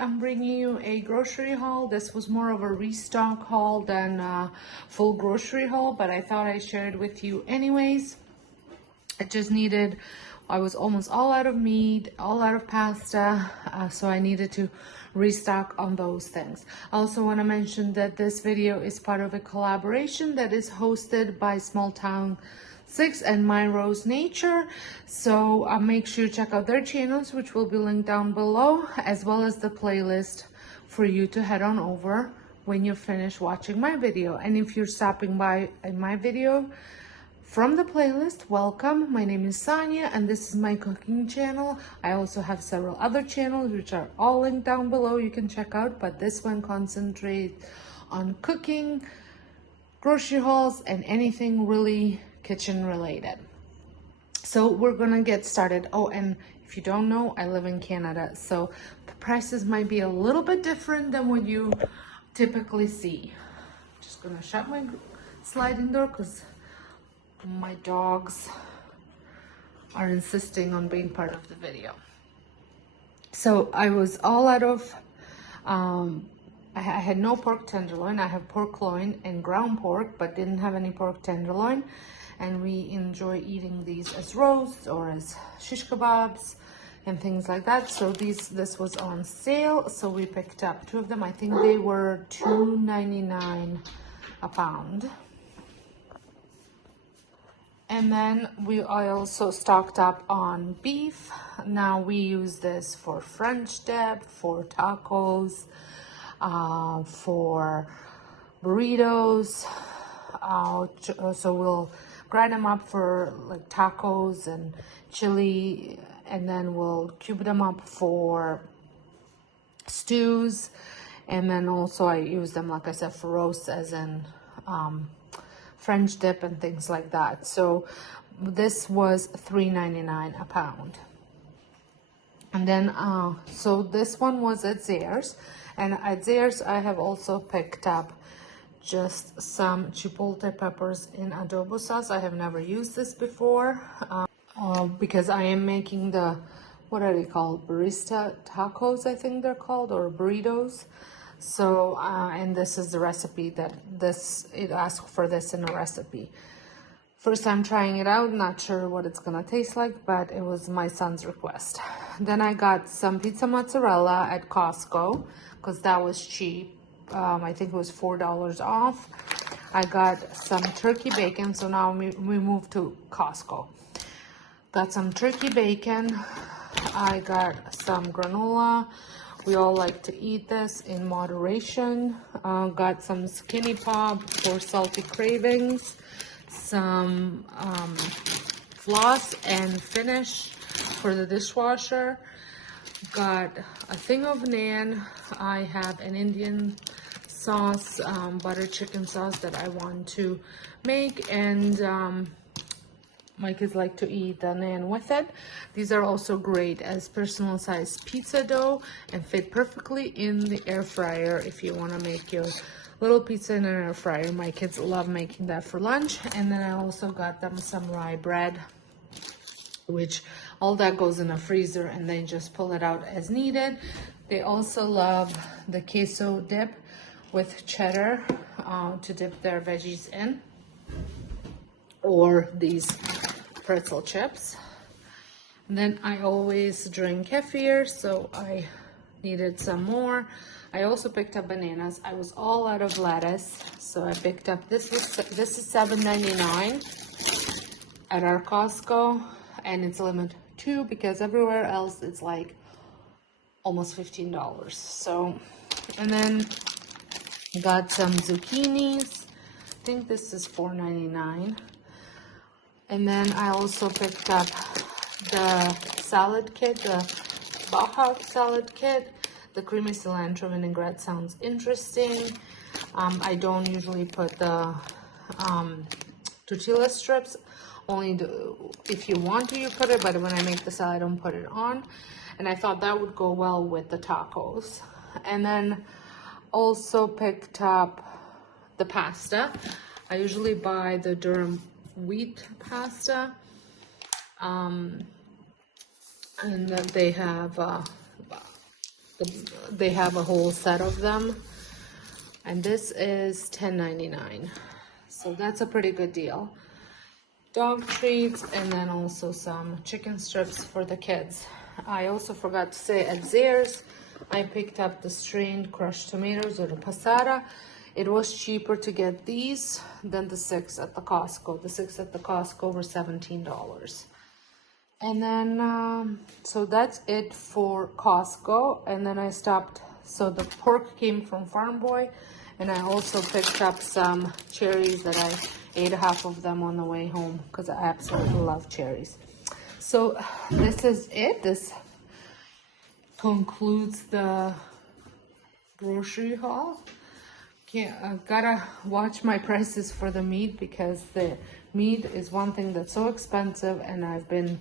I'm bringing you a grocery haul. This was more of a restock haul than a full grocery haul, but I thought I'd share it with you anyways. I was almost all out of meat, all out of pasta, so I needed to restock on those things. I also want to mention that this video is part of a collaboration that is hosted by Small Town 6 and My Rose Nature. So make sure to check out their channels, which will be linked down below, as well as the playlist for you to head on over when you finish watching my video. And if you're stopping by in my video from the playlist, welcome. My name is Sonja and this is my cooking channel. I also have several other channels which are all linked down below you can check out, but this one concentrates on cooking, grocery hauls, and anything really kitchen related. So we're gonna get started. Oh, and if you don't know, I live in Canada, so the prices might be a little bit different than what you typically see. Just gonna shut my sliding door because my dogs are insisting on being part of the video. So I was all out of I had no pork tenderloin. I have pork loin and ground pork, but didn't have any pork tenderloin, and we enjoy eating these as roasts or as shish kebabs and things like that. So this was on sale, so we picked up 2 of them. I think they were $2.99 a pound. And then I also stocked up on beef. Now we use this for French dip, for tacos, for burritos. So we'll grind them up for like tacos and chili, and then we'll cube them up for stews. And then also I use them, like I said, for roasts, as in French dip and things like that. So this was $3.99 a pound. And then so this one was at Zayre's, and at Zayre's I have also picked up just some chipotle peppers in adobo sauce. I have never used this before because I am making the, what are they called, barista tacos, I think they're called, or burritos. So, and this is the recipe it asked for this in a recipe. First time trying it out, not sure what it's gonna taste like, but it was my son's request. Then I got some pizza mozzarella at Costco, because that was cheap. I think it was $4 off. I got some turkey bacon, so now we moved to Costco. Got some turkey bacon. I got some granola. We all like to eat this in moderation. Got some Skinny Pop for salty cravings, some floss and finish for the dishwasher. Got a thing of naan. I have an Indian sauce, butter chicken sauce that I want to make, and my kids like to eat the naan with it. These are also great as personal size pizza dough and fit perfectly in the air fryer if you want to make your little pizza in an air fryer. My kids love making that for lunch. And then I also got them some rye bread, which all that goes in a freezer and then just pull it out as needed. They also love the queso dip with cheddar to dip their veggies in, or these pretzel chips. And then I always drink kefir, so I needed some more. I also picked up bananas. I was all out of lettuce, so I picked up this is $7.99 at our Costco, and it's limit 2 because everywhere else it's like almost $15. So, and then got some zucchinis. I think this is $4.99. And then I also picked up the salad kit, the Baja salad kit. The creamy cilantro vinaigrette sounds interesting. I don't usually put the tortilla strips, only if you want to, you put it, but when I make the salad, I don't put it on. And I thought that would go well with the tacos. And then also picked up the pasta. I usually buy the Durham wheat pasta, and they have They have a whole set of them, and this is $10.99. So that's a pretty good deal. Dog treats, and then also some chicken strips for the kids. I also forgot to say at Zehrs, I picked up the strained crushed tomatoes, or the passata. It was cheaper to get these than the 6 at the Costco. The 6 at the Costco were $17. And then, so that's it for Costco. And then I stopped, so the pork came from Farm Boy, and I also picked up some cherries that I ate half of them on the way home because I absolutely love cherries. So this is it. This concludes the grocery haul. I gotta watch my prices for the meat, because the meat is one thing that's so expensive, and I've been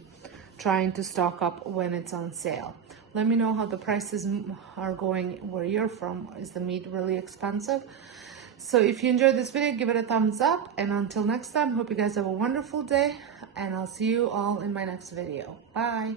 trying to stock up when it's on sale. Let me know how the prices are going where you're from. Is the meat really expensive? So if you enjoyed this video, give it a thumbs up, and until next time, hope you guys have a wonderful day, and I'll see you all in my next video. Bye.